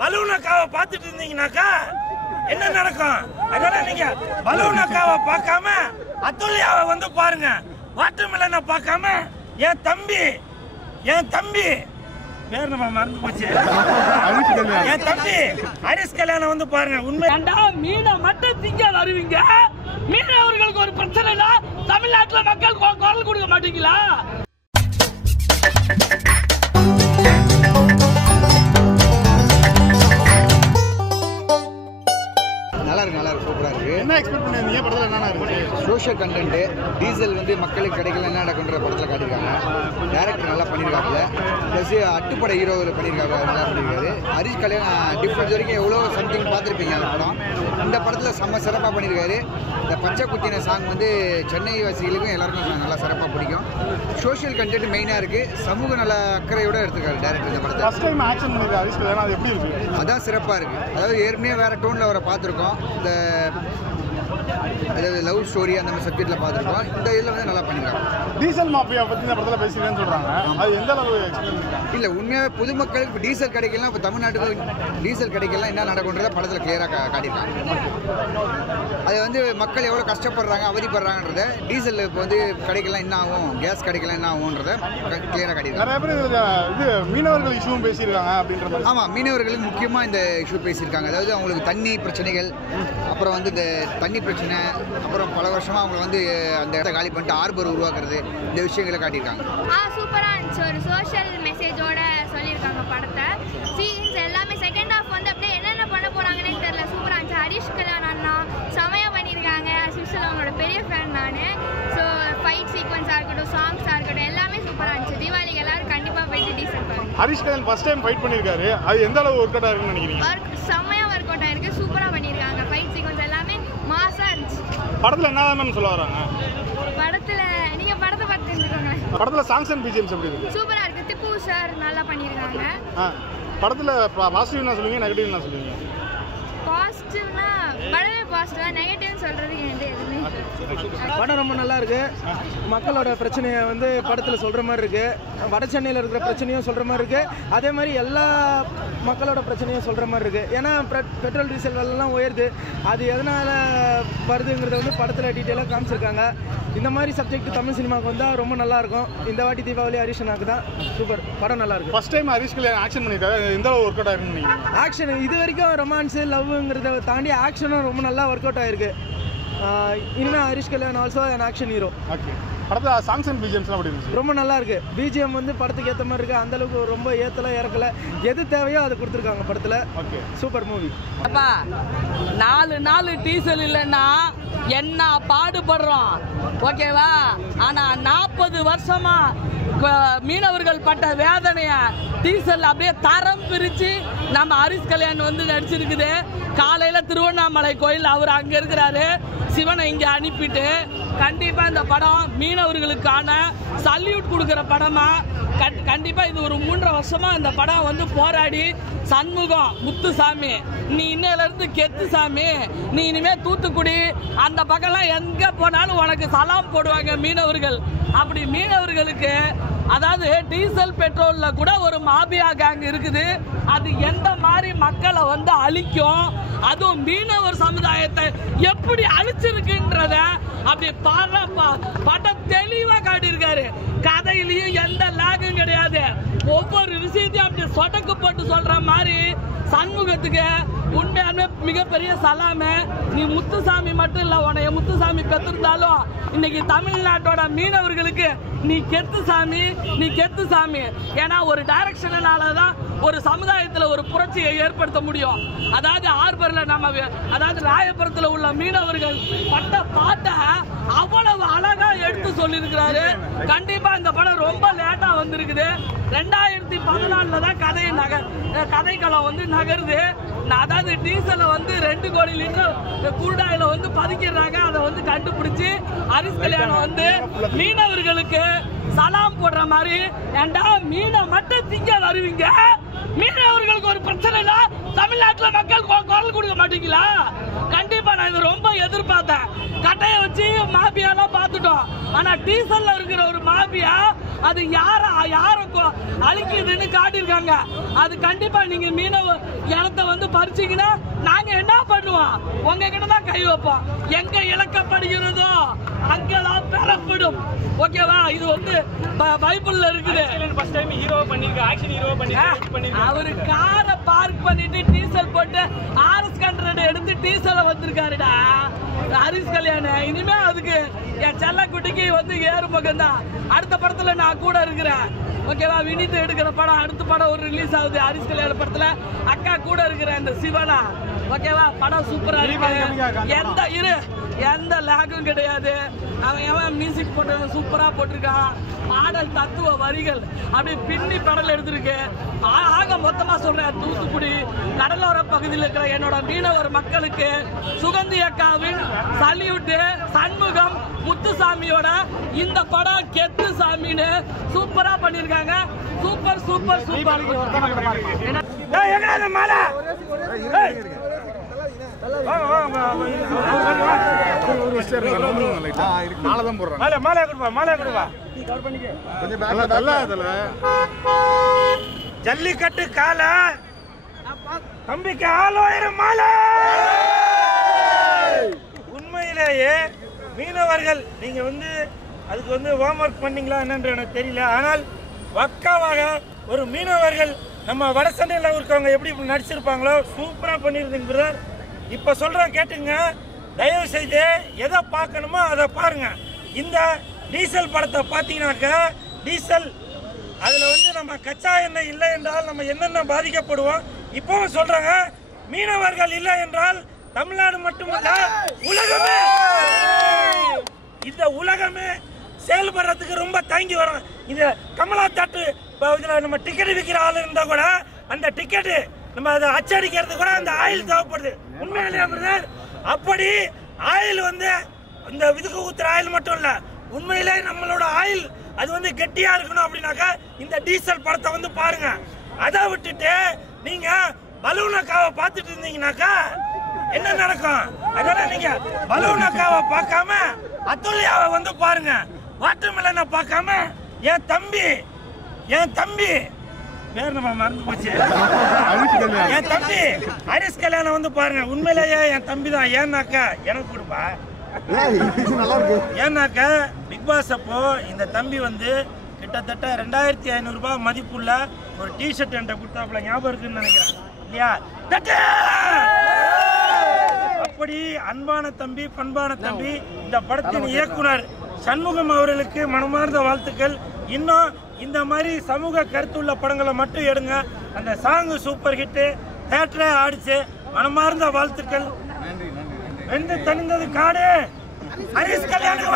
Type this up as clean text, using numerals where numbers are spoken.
Balloon அக்காவை பார்த்துட்டு இருந்தீங்கன்னாக்கா என்ன நடக்கும்? அதனால நீங்க பலூன் அக்காவை பார்க்காம அத்துல்யாவை வந்து பாருங்க. வாட்டர்மெலனை பார்க்காம என் தம்பி பேர் நம்ம மறந்து போச்சு, என் தம்பி ஹரிஷ் கல்யாணம் வந்து பாருங்க. உண்மை மீனை மட்டும் திங்க வருவீங்க. மீனவர்களுக்கு ஒரு பிரச்சனை இல்ல, தமிழ்நாட்டுல மக்கள் குரல் கொடுக்க மாட்டீங்களா? நல்லா இருக்கு சூப்பராக இருக்குது. என்ன எக்ஸ்பெக்ட் பண்ணுவீங்க படத்தில்? என்னென்ன இருக்குது? சோஷியல் கண்டென்ட்டு, டீசல் வந்து மக்களுக்கு கிடைக்கல என்ன நடக்குன்ற படத்தில் காட்டியிருக்காங்க. டேரக்டர் நல்லா பண்ணியிருக்காப்புல, ப்ளஸ் அட்டுப்படை ஹீரோவில் பண்ணியிருக்காங்க, நல்லா பண்ணியிருக்காரு. ஹரிஷ் கல்யாணம் டிஃப்ரெண்ட் வரைக்கும் எவ்வளோ சம்திங் பார்த்துருப்பீங்க அந்த படம். இந்த படத்தில் செம்ம சிறப்பாக பண்ணியிருக்காரு. இந்த பச்சை குத்தின சாங் வந்து சென்னை வாசிகளுக்கும் எல்லாருக்கும் நல்லா சிறப்பாக பிடிக்கும். சோஷியல் கண்டென்ட் மெயினாக இருக்குது. சமூக நல அக்கறையோடு எடுத்துக்காரு டேரக்டர் இந்த படத்தை. ஃபர்ஸ்ட் டைம் ஆக்ஷன் பண்ணியிருக்காரு ஹரிஷ் கல்யாணம், அது எப்படி இருக்குது? அதான் சிறப்பாக இருக்குது. அதாவது ஏற்கனவே வேறு டோனில் அவரை பார்த்துருக்கோம். இந்த அதாவது லவ் ஸ்டோரி அந்த மாதிரி சப்ஜெக்டில் பார்த்துருக்கோம். இந்த இதில் வந்து நல்லா பண்ணியிருக்காங்க. டீசல் மாஃபியா பற்றி இந்த படத்தில் பேசிக்கிறேன்னு சொல்கிறாங்க, அது எந்த அளவு எக்ஸ்பீரியன்ஸ்? இல்லை, உண்மையாக பொதுமக்களுக்கு இப்போ டீசல் கிடைக்கலாம், இப்போ தமிழ்நாட்டுக்கு டீசல் கிடைக்கலாம் என்ன நடக்குன்றதை படத்தில் கிளியராக காட்டியிருக்காங்க. அது வந்து மக்கள் எவ்வளோ கஷ்டப்படுறாங்க, அவதிப்படுறாங்கன்றத, டீசல் இப்போ வந்து கிடைக்கலாம் என்ன ஆகும், கேஸ் கிடைக்கலாம் என்ன ஆகுன்றதை கிளியராக காட்டியிருக்காங்க. நிறைய பேர் இது மீனவர்கள் இஷ்யூவும் பேசியிருக்காங்க அப்படின்ற மாதிரி. ஆமாம், மீனவர்களுக்கு முக்கியமாக இந்த இஷ்யூ பேசியிருக்காங்க. அதாவது அவங்களுக்கு தண்ணி பிரச்சனைகள், அப்புறம் வந்து இந்த தண்ணி பிரச்சனை, அப்புறம் பல வருஷமாக அவங்க வந்து அந்த இடத்த காலி பண்ணிட்டு ஆர்பர் உருவாக்குறது, இந்த விஷயங்களை காட்டியிருக்காங்க. சூப்பராக இருந்துச்சு. ஒரு சோஷியல் மெசேஜோட சொல்லியிருக்காங்க படத்தை. சீன்ஸ் எல்லாமே செகண்ட் ஹாஃப் வந்து அப்படியே என்னென்ன பண்ண போகிறாங்கன்னே தெரியல. சூப்பராக இருந்துச்சு. ஹரிஷ் கல்யாணம் அண்ணா செமையாக பண்ணியிருக்காங்க. சுஷில் அவங்களோட பெரிய ஃபேன் நான். ஸோ ஃபைட் சீக்வன்ஸாக இருக்கட்டும், சாங்ஸாக இருக்கட்டும், எல்லாமே சூப்பராக இருந்துச்சு. தீபாவளிக்கு எல்லாரும் கண்டிப்பாக போயிட்டு டீசல் பாருங்க. ஹரிஷ் கல்யாணம் ஃபர்ஸ்ட் டைம் ஃபைட் பண்ணியிருக்காரு, அது எந்த அளவு ஒர்க் அவுட் ஆகுன்னு நினைக்கிறீங்க? செம்மையாக ஒர்க் அவுட் ஆயிருக்கு. சூப்பராக பண்ணியிருக்காங்க. ஃபைட் சீக்வன்ஸ் எல்லாமே மாசாக இருந்துச்சு. படத்தில் என்ன மேம் சொல்ல வராங்க? படத்தில் நீங்கள் படத்தை பார்த்து தெரிஞ்சுக்கோங்க. படத்தில் சாங்ஸ் அண்ட் பிஜிஎம்ஸ் எப்படி இருக்குது? சூப்பராக இருக்குது. திப்பு சார் நல்லா பண்ணியிருக்காங்க. படத்தில் பாசிட்டிவ் என்ன சொல்லுவீங்க, நெகட்டிவ் என்ன சொல்லுவீங்க? பாசிட்டிவ்னா படமே பாசிட்டிவா, நெகட்டிவ்னு சொல்றதுக்கு என்கிட்ட எதுவுமே. படம் ரொம்ப நல்லா இருக்கு. மக்களோட பிரச்சனையை வந்து படத்தில் சொல்ற மாதிரி இருக்கு. வட சென்னையில் இருக்கிற பிரச்சனையும் சொல்ற மாதிரி இருக்கு. அதே மாதிரி எல்லா மக்களோட பிரச்சனையும் சொல்ற மாதிரி இருக்கு. ஏன்னா பெட்ரோல் டீசல் விலைலாம் உயருது. அது எதனால வருதுங்கிறத வந்து படத்தில் டீட்டெயிலாக காமிச்சிருக்காங்க. இந்த மாதிரி சப்ஜெக்ட் தமிழ் சினிமாவுக்கு வந்தால் ரொம்ப நல்லா இருக்கும். இந்த வாட்டி தீபாவளி ஹரிஷ் அண்ணாக்கு தான் சூப்பர். படம் நல்லா இருக்கு. ஃபர்ஸ்ட் டைம் ஹரிஷ் கல்யாணம் ஆக்ஷன் பண்ணியிருக்காரு, எந்த அளவு ஒர்க் அவுட் ஆயிருக்குன்னு நினைக்கிறீங்க? ஆக்ஷன் இது வரைக்கும் ரொமான்ஸு லவ்ங்கிறத தாண்டி ஆக்ஷனும் ரொம்ப நல்லா ஒர்க் அவுட் ஆயிருக்கு. இனிமேல் ஹரிஷ் கல்யாணம் also an action hero. Okay, படத்தில் சாங்ஸ் அண்ட் பிஜிஎம்ஸ்லாம் எப்படி இருந்துச்சு? ரொம்ப நல்லா இருக்கு. பிஜிஎம் வந்து படத்துக்கு ஏற்ற மாதிரி இருக்கு. அந்த அளவுக்கு ரொம்ப ஏற்றல இறக்கல, எது தேவையோ அதை கொடுத்துருக்காங்க படத்தில். Okay, super movie. அப்பா 4 நாள் டீசல் இல்லைன்னா என்ன பாடுபடுறோம், ஓகேவா? ஆனா 40 வருஷமா மீனவர்கள் பட்ட வேதனைய டீசல் அப்படியே தரம் பிரிச்சு நம்ம ஹரிஷ் கல்யாணம் வந்து நடிச்சிருக்குது. காலையில திருவண்ணாமலை கோயில் அவர் அங்க இருக்கிறாரு, சிவனை இங்க அனுப்பிட்டு கண்டிப்பா இந்த படம் மீனவர்களுக்கான சல்யூட் கொடுக்குற படமா கண்டிப்பா. இது ஒரு 3.5 வருஷமா இந்த படம் வந்து போராடி, சண்முகம் முத்துசாமி நீ இன்னையில இருந்து கெத்து சாமி, நீ இனிமே தூத்துக்குடி அந்த பக்கம்லாம் எங்க போனாலும் உனக்கு சலாம் போடுவாங்க மீனவர்கள். அப்படி மீனவர்களுக்கு அதாவது டீசல் பெட்ரோல்ல கூட ஒரு மாபியா கேங் இருக்குது. அது எந்த மாதிரி மக்களை வந்து அழிக்கும், அதுவும் மீனவர் சமுதாயத்தை எப்படி அழிச்சிருக்குன்றத அப்படி படம் தெளிவா காட்டியிருக்காரு. கதையிலையும் எந்த லாகும் கிடையாது. ஒவ்வொரு விஷயத்தையும் அப்படி சொடக்கு போட்டு சொல்ற மாதிரி சண்முகத்துக்கு உண்மையாலுமே மிகப்பெரிய சலாமு. நீ முத்துசாமி மட்டும் இல்ல, உனைய முத்துசாமி பெற்றிருந்தாலும் இன்னைக்கு தமிழ்நாட்டோட மீனவர்களுக்கு நீ கெத்து சாமி, நீ கெத்து சாமி. ஏன்னா ஒரு டைரக்ஷனாலதான் ஒரு சமுதாயத்தில் ஒரு புரட்சியை ஏற்படுத்த முடியும். அதாவது ஆர்பர்ல நம்ம அதாவது ராயபுரத்தில் உள்ள மீனவர்கள் பட்ட பாட்டை அவ்வளவு அழகா எடுத்து சொல்லியிருக்கிறாரு. கண்டிப்பா இந்த படம் ரொம்ப லேட்டா வந்திருக்குது. 2014 தான் கதைக்களம் வந்து நகருது. அதாவது டீசலை வந்து 2 கோடி லிட்டர் குருடாயில வந்து பதுக்கிறாங்க. அதை வந்து கண்டுபிடிச்சு ஹரிஷ் கல்யாணம் வந்து மீனவர்களுக்கு சலாம் போடுற மாதிரி, ஏண்டா மீனை மட்டும் திங்க வருவீங்க, மீனவர்களுக்கு ஒரு பிரச்சனை இல்ல, தமிழ்நாட்டுல மக்கள் குரல் கொடுக்க மாட்டீங்களா? கண்டிப்பா நான் இது ரொம்ப எதிர்பார்த்தேன். கட்டையை வச்சு மாபியாலாம் பார்த்துட்டோம். ஆனா டீசல்ல இருக்கிற ஒரு மாபியா அது யார அழிக்குதுன்னு காட்டியிருக்காங்க. அது கண்டிப்பா நீங்க மீனவ இடத்த வந்து பறிச்சீங்கன்னா நாங்க என்ன பண்ணுவோம்? உங்ககிட்ட தான் கை வைப்போம். எங்க இழக்கப்படுகிறதோ அங்கெல்லாம் பெறப்படும். ஓகேவா? இது வந்து பைபிள்ல இருக்குது. அவரு காரை பார்க் பண்ணிட்டு டீசல் போட்டு RS 100 எடுத்து டீசலை வந்திருக்காருடா ஹரிஷ் கல்யாணம். இனிமே அதுக்கு என் செல்ல குட்டிக்கு வந்து ஏறு முகம் தான். அடுத்த படத்துல நான் கூட இருக்கிறேன். ஓகேவா? வினித் எடுக்கிற படம் அடுத்த படம் ஒரு ரிலீஸ் ஆகுது. ஹரிஷ் கல்யாண படத்துல அக்கா கூட இருக்கிறேன் இந்த சிவனா. ஓகேவா? படம் சூப்பரா இருக்கு. எந்த லேகும் கிடையாது. அவன் மியூசிக் போட்டு சூப்பரா போட்டிருக்கான். பாடல் தத்துவ வரிகள் அப்படி பின்னி படல் எடுத்திருக்கு. ஆக மொத்தமா சொல்றேன், தூத்துக்குடி கடலோர பகுதியில் இருக்கிற என்னோட மீனவர் மக்களுக்கு சுகந்தி அக்காவின் சல்யூட்டு. சண்முகம் முத்துசாமியோட இந்த படம் கெத்து சாமின்னு சூப்பரா பண்ணிருக்காங்க. Super super super. ஜல்லிக்கட்டு கால தம்பிக்கு ஆலோயிரம் மாலை. உண்மையிலேயே மீனவர்கள் நீங்க வந்து அதுக்கு வந்து ஹோம்ஒர்க் பண்ணீங்களா என்னன்னு எனக்கு தெரியல. ஆனால் பக்காவாக ஒரு மீனவர்கள் நம்ம வட சென்னையில் இருக்கவங்க எப்படி நடிச்சிருப்பாங்களோ சூப்பரா பண்ணிருந்தீங்க பிரதர். இப்ப சொல்றேன் கேட்டுங்க, தயவு செய்து எதை பார்க்கணுமோ அதை பாருங்க. இந்த டீசல் படத்தை பார்த்தீங்கன்னாக்க டீசல் அதுல வந்து நம்ம கச்சா எண்ணெய் இல்லை என்றால் நம்ம என்னென்ன பாதிக்கப்படுவோம். இப்பவும் சொல்றாங்க, மீனவர்கள் இல்லை என்றால் தமிழ்நாடு மட்டுமல்ல உலகமே, இந்த உலகமே செயல்படுறதுக்கு ரொம்ப தங்கி வரும். இந்த கமலா தட்டு நம்ம டிக்கெட் விற்கிற ஆள் இருந்தா கூட அந்த டிக்கெட்டு நம்ம அதை அச்சடிக்கிறது கூட அந்த ஆயில் தேவைப்படுது. உண்மையிலேயே பிரதர், அப்படி ஆயில் வந்து இந்த இதுக்கு ஊத்துற ஆயில் மட்டும் இல்ல, உண்மையிலே நம்மளோட ஆயில் அது வந்து கெட்டியா இருக்கணும். அப்படின்னாக்கா இந்த டீசல் படத்தை வந்து பாருங்க. அதை விட்டுட்டு நீங்க பலூனக்காவை பார்த்துட்டு இருந்தீங்கன்னாக்கா என்ன நடக்கும்? அதனால நீங்க பலூனக்காவை பார்க்காம அத்துல்யாவை வந்து பாருங்க. வாட்டர்மெலனை பார்க்காம என் தம்பி பேர் நம்ம மறந்து போச்சு, என் தம்பி ஹரிஷ் கல்யாணம் வந்து பாருங்க. உண்மையிலேயே என் தம்பி தான். ஏன்னாக்கா எனக்கு கொடுப்பா, ஏன்னாக்கா பிக் பாஸ் அப்போ இந்த தம்பி வந்து கிட்டத்தட்ட 2500 ரூபாய் மதிப்புள்ள ஒரு டிஷர்ட் என்கிட்ட கொடுத்தாப்புல, ஞாபகம் இருக்குன்னு நினைக்கிறேன் இல்லையா? அப்படி அன்பான தம்பி, பண்பான தம்பி. இந்த படத்தின் இயக்குனர் சண்முகம் அவர்களுக்கு மனமார்ந்த வாழ்த்துக்கள். இன்னும் இந்த மாதிரி சமூக கருத்துள்ள படங்களை மட்டும் எடுங்க. அந்த சாங் சூப்பர் ஹிட், தியேட்டரே ஆடிச்சு. மனமார்ந்த வாழ்த்துக்கள். வெந்து தணிந்தது காடு. ஹரிஷ் கல்யாணம்